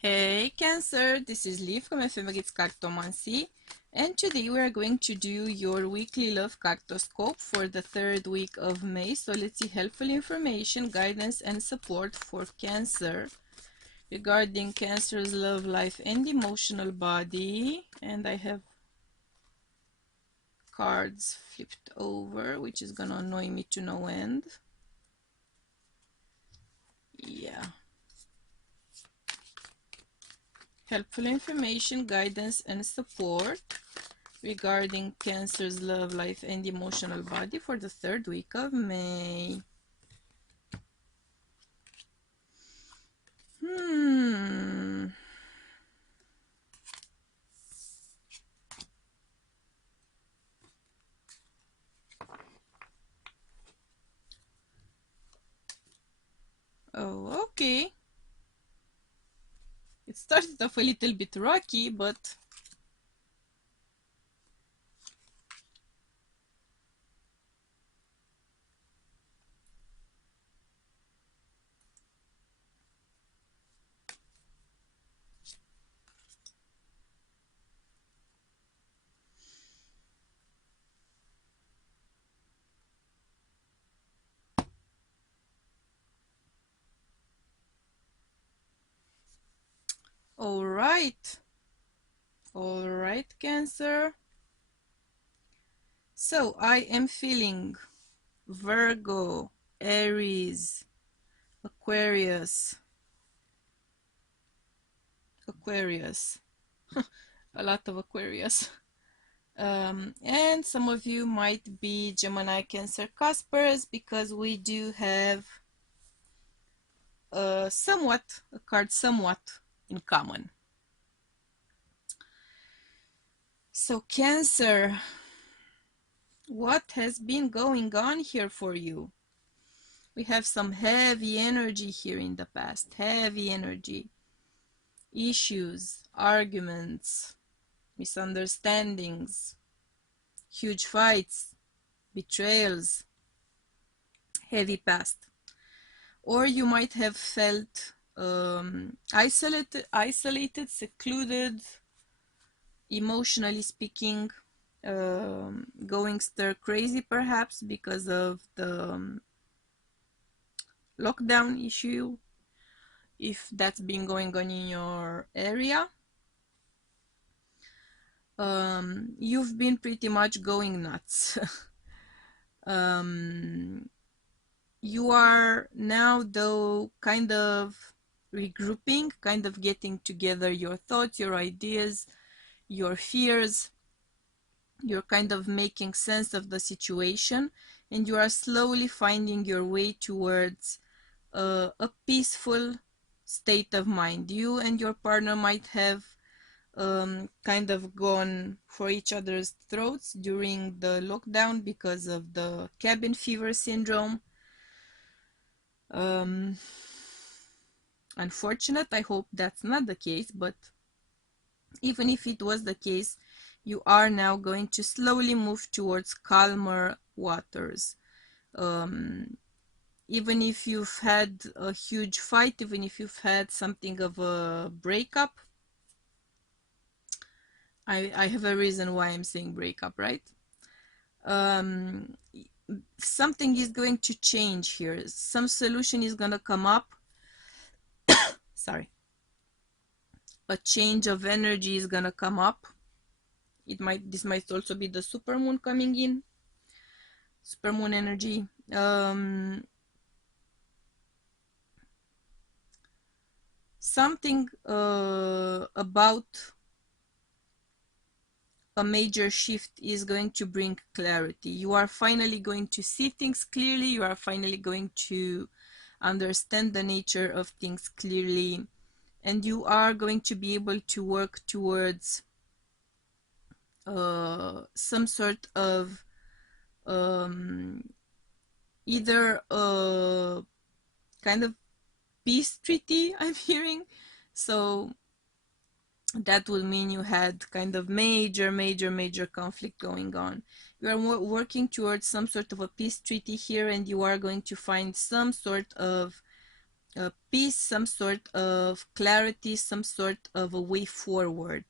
Hey Cancer, this is Liv from Ephemer's Cartomancy, and today we are going to do your weekly Love Cartoscope for the third week of May. So let's see helpful information, guidance, and support for Cancer regarding Cancer's love life and emotional body. And I have cards flipped over, which is gonna annoy me to no end. Yeah. Helpful information, guidance, and support regarding Cancer's love life and emotional body for the third week of May. Oh, okay. It started off a little bit rocky, but all right. All right, Cancer. So I am feeling Virgo, Aries, Aquarius, a lot of Aquarius. And some of you might be Gemini, Cancer, Caspers, because we do have a card somewhat in common. So Cancer, what has been going on here for you? We have some heavy energy here in the past, heavy energy, issues, arguments, misunderstandings, huge fights, betrayals, heavy past. Or you might have felt isolated, secluded, emotionally speaking, going stir crazy perhaps because of the lockdown issue, if that's been going on in your area. You've been pretty much going nuts. You are now, though, kind of regrouping, kind of getting together your thoughts, your ideas, your fears. You're kind of making sense of the situation, and you are slowly finding your way towards a peaceful state of mind. You and your partner might have kind of gone for each other's throats during the lockdown because of the cabin fever syndrome. Unfortunate. I hope that's not the case, but even if it was the case, you are now going to slowly move towards calmer waters. Even if you've had a huge fight, even if you've had something of a breakup, I have a reason why I'm saying breakup, right? Something is going to change here. Some solution is going to come up. Sorry. A change of energy is going to come up. This might also be the supermoon coming in. Supermoon energy. Something about a major shift is going to bring clarity. You are finally going to see things clearly. You are finally going to understand the nature of things clearly, and you are going to be able to work towards some sort of either a kind of peace treaty, I'm hearing. So that would mean you had kind of major conflict going on. You are working towards some sort of a peace treaty here, and you are going to find some sort of peace, some sort of clarity, some sort of a way forward.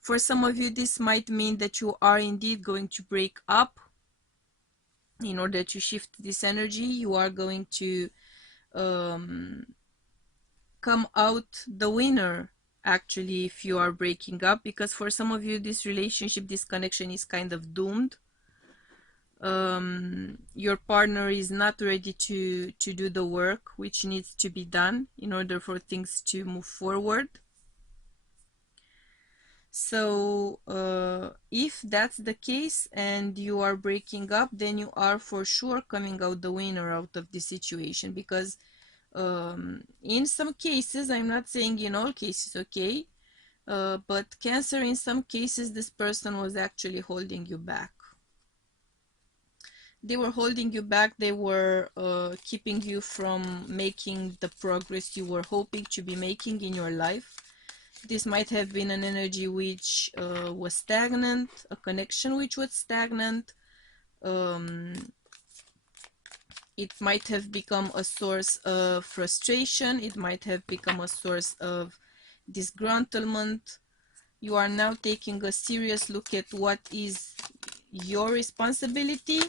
For some of you, this might mean that you are indeed going to break up. In order to shift this energy, you are going to come out the winner, actually, if you are breaking up, because for some of you, this relationship, this connection is kind of doomed. Your partner is not ready to do the work which needs to be done in order for things to move forward. So if that's the case and you are breaking up, then you are for sure coming out the winner out of this situation, because in some cases, I'm not saying in all cases, okay, but Cancer, in some cases, this person was actually holding you back. They were holding you back. They were keeping you from making the progress you were hoping to be making in your life. This might have been an energy which was stagnant, a connection which was stagnant. It might have become a source of frustration. It might have become a source of disgruntlement. You are now taking a serious look at what is your responsibility.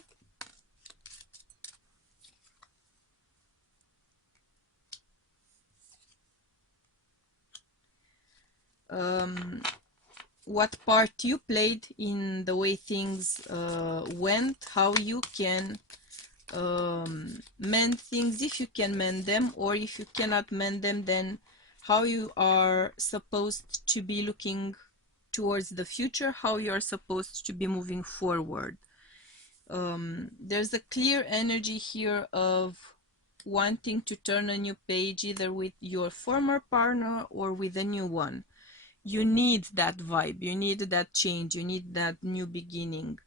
What part you played in the way things went, how you can mend things, if you can mend them, or if you cannot mend them, then how you are supposed to be looking towards the future, how you are supposed to be moving forward. There's a clear energy here of wanting to turn a new page, either with your former partner or with a new one. You need that vibe, you need that change, you need that new beginning.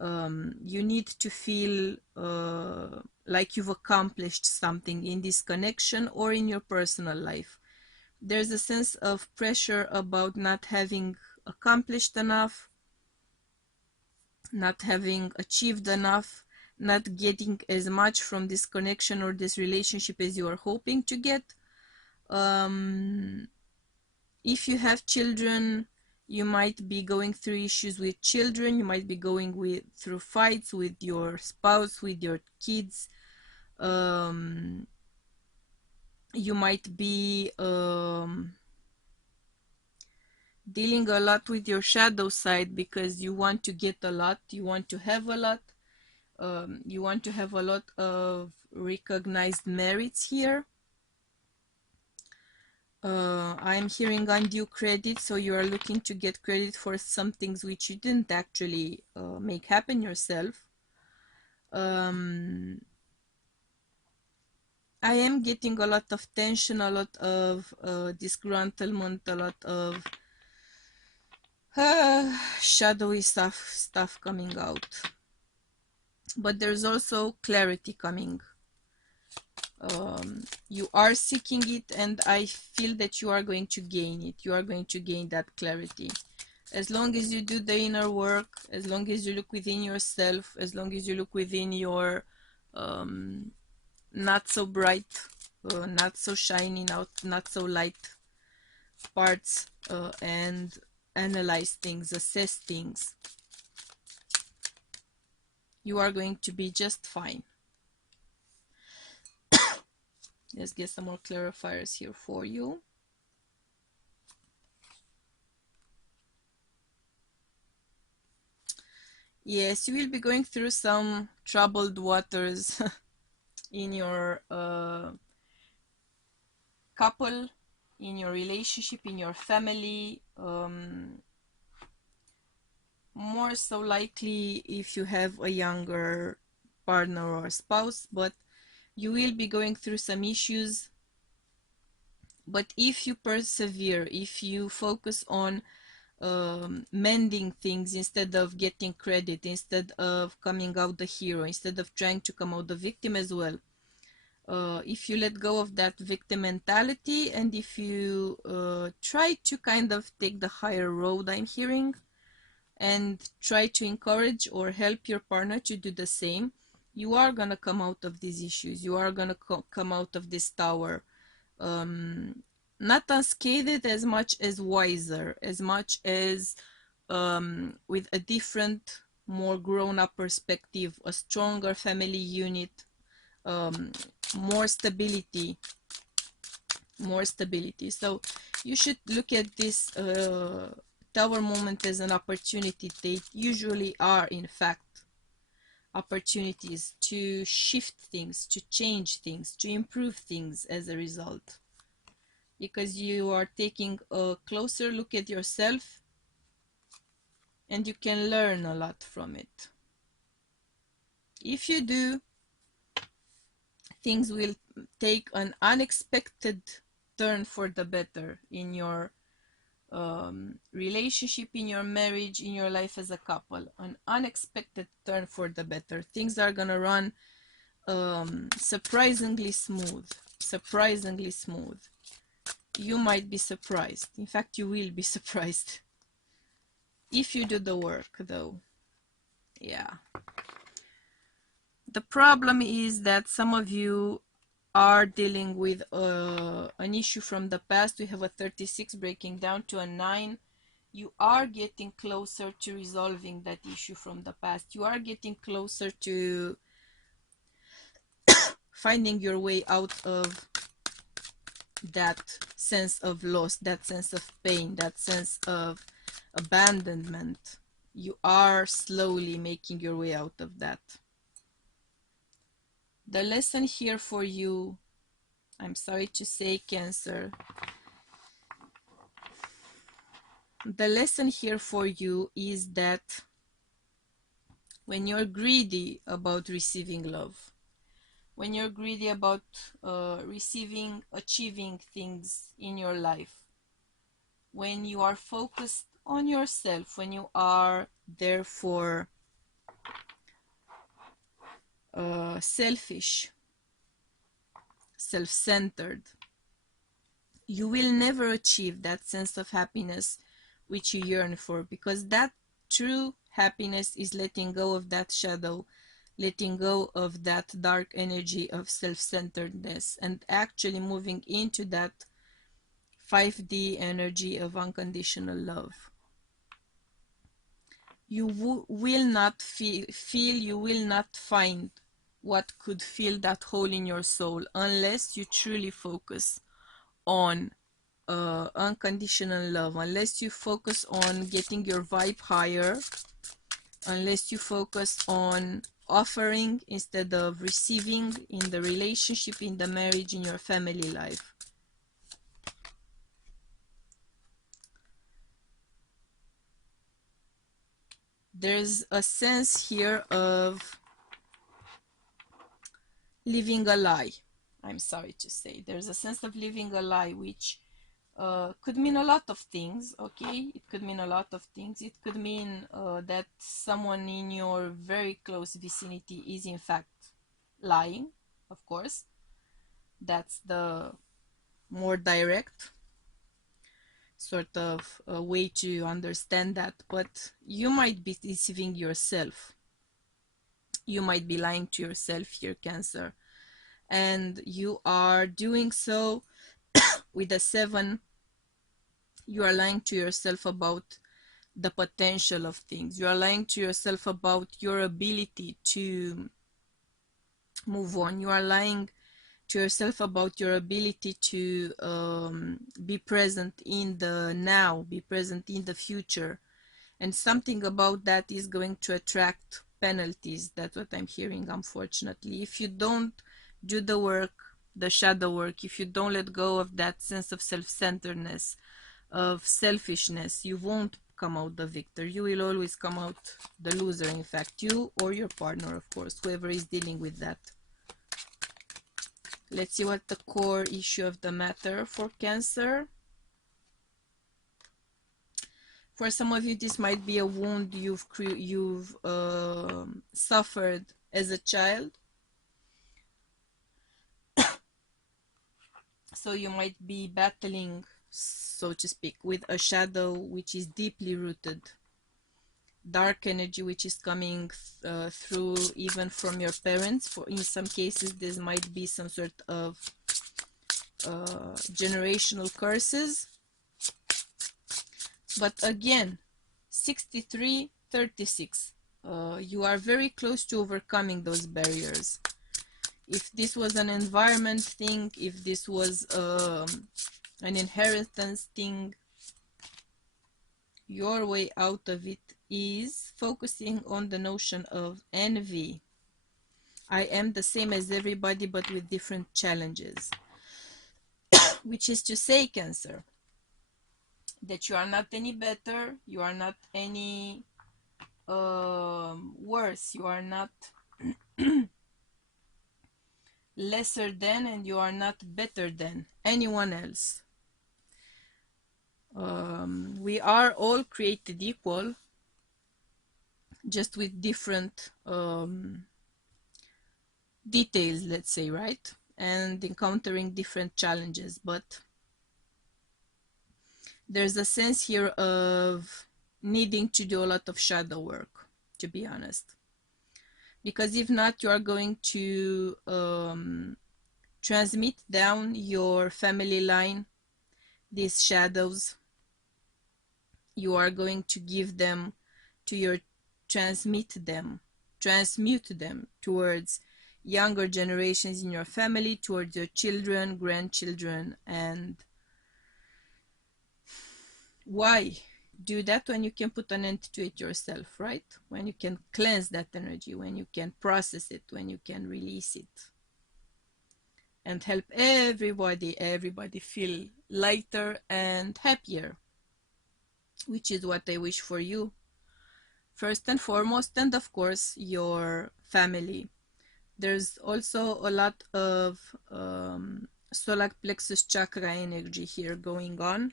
You need to feel like you've accomplished something in this connection or in your personal life. There's a sense of pressure about not having accomplished enough, not having achieved enough, not getting as much from this connection or this relationship as you are hoping to get. If you have children, you might be going through issues with children. You might be going through fights with your spouse, with your kids. You might be dealing a lot with your shadow side, because you want to get a lot, you want to have a lot, you want to have a lot of recognized merits here. I'm hearing undue credit, so you are looking to get credit for some things which you didn't actually make happen yourself. I am getting a lot of tension, a lot of disgruntlement, a lot of shadowy stuff coming out. But there's also clarity coming. You are seeking it, and I feel that you are going to gain it. You are going to gain that clarity. As long as you do the inner work, as long as you look within yourself, as long as you look within your not so bright, not so shiny, not so light parts, and analyze things, assess things, you are going to be just fine. Let's get some more clarifiers here for you. Yes, you will be going through some troubled waters in your couple, in your relationship, in your family. More so likely if you have a younger partner or spouse, but you will be going through some issues. But if you persevere, if you focus on mending things instead of getting credit, instead of coming out the hero, instead of trying to come out the victim as well, if you let go of that victim mentality, and if you try to kind of take the higher road, I'm hearing, and try to encourage or help your partner to do the same, You are gonna come out of these issues. You are gonna come out of this tower, not unscathed as much as wiser, as much as with a different, more grown-up perspective, a stronger family unit, more stability, more stability. So you should look at this tower moment as an opportunity. They usually are, in fact, opportunities to shift things, to change things, to improve things as a result, because you are taking a closer look at yourself and you can learn a lot from it. If you do, things will take an unexpected turn for the better in your relationship, in your marriage, in your life as a couple. An unexpected turn for the better. Things are gonna run surprisingly smooth. Surprisingly smooth. You might be surprised. In fact, you will be surprised if you do the work, though. Yeah. The problem is that some of you are dealing with an issue from the past. We have a 36 breaking down to a 9. You are getting closer to resolving that issue from the past. You are getting closer to finding your way out of that sense of loss, that sense of pain, that sense of abandonment. You are slowly making your way out of that. The lesson here for you, I'm sorry to say, Cancer, the lesson here for you is that when you're greedy about receiving love, when you're greedy about receiving, achieving things in your life, when you are focused on yourself, when you are therefore selfish, self-centered, you will never achieve that sense of happiness which you yearn for, because that true happiness is letting go of that shadow, letting go of that dark energy of self-centeredness, and actually moving into that 5D energy of unconditional love. You will not feel, you will not find what could fill that hole in your soul unless you truly focus on unconditional love, unless you focus on getting your vibe higher, unless you focus on offering instead of receiving in the relationship, in the marriage, in your family life. There's a sense here of living a lie. I'm sorry to say, there's a sense of living a lie, which could mean a lot of things. Okay, it could mean a lot of things. It could mean that someone in your very close vicinity is in fact lying, of course. That's the more direct sort of way to understand that. But you might be deceiving yourself. You might be lying to yourself here, Cancer, and you are doing so with a 7. You are lying to yourself about the potential of things. You are lying to yourself about your ability to move on. You are lying to yourself about your ability to be present in the now, be present in the future. And something about that is going to attract penalties. That's what I'm hearing, unfortunately. If you don't do the work, the shadow work, if you don't let go of that sense of self-centeredness, of selfishness, you won't come out the victor. You will always come out the loser, in fact, you or your partner, of course, whoever is dealing with that. Let's see what the core issue of the matter for Cancer. For some of you, this might be a wound you've suffered as a child. So you might be battling, so to speak, with a shadow which is deeply rooted dark energy which is coming through even from your parents. For in some cases this might be some sort of generational curses. But again, 63-36, you are very close to overcoming those barriers. If this was an environment thing, if this was an inheritance thing, your way out of it is focusing on the notion of envy. I am the same as everybody but with different challenges. Which is to say, Cancer, that you are not any better, you are not any worse, you are not lesser than, and you are not better than anyone else. We are all created equal, just with different details, let's say, right? And encountering different challenges, but there's a sense here of needing to do a lot of shadow work, to be honest. Because if not, you are going to transmit down your family line these shadows. You are going to give them to your, transmute them towards younger generations in your family, towards your children, grandchildren. And why do that when you can put an end to it yourself, right? When you can cleanse that energy, when you can process it, when you can release it, and help everybody feel lighter and happier, which is what I wish for you first and foremost, and of course your family. There's also a lot of solar plexus chakra energy here going on.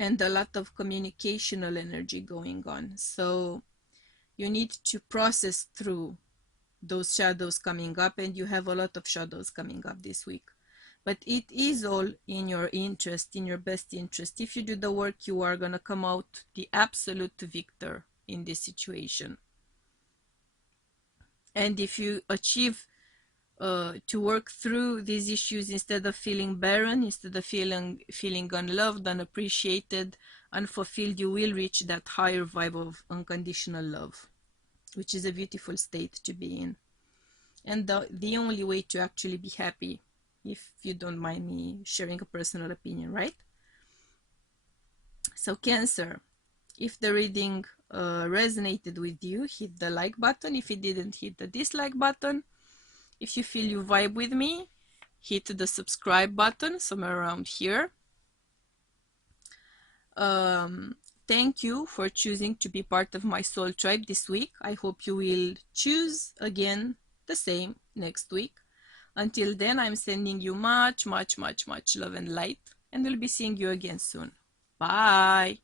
And a lot of communicational energy going on. So you need to process through those shadows coming up, and you have a lot of shadows coming up this week. But it is all in your interest, in your best interest. If you do the work, you are going to come out the absolute victor in this situation. And if you achieve to work through these issues instead of feeling barren, instead of feeling unloved, unappreciated, unfulfilled, you will reach that higher vibe of unconditional love, which is a beautiful state to be in. And the only way to actually be happy, if you don't mind me sharing a personal opinion, right? So Cancer, if the reading resonated with you, hit the like button. If it didn't, hit the dislike button. If you feel you vibe with me, hit the subscribe button somewhere around here. Thank you for choosing to be part of my soul tribe this week. I hope you will choose again the same next week. Until then, I'm sending you much love and light, and we'll be seeing you again soon. Bye.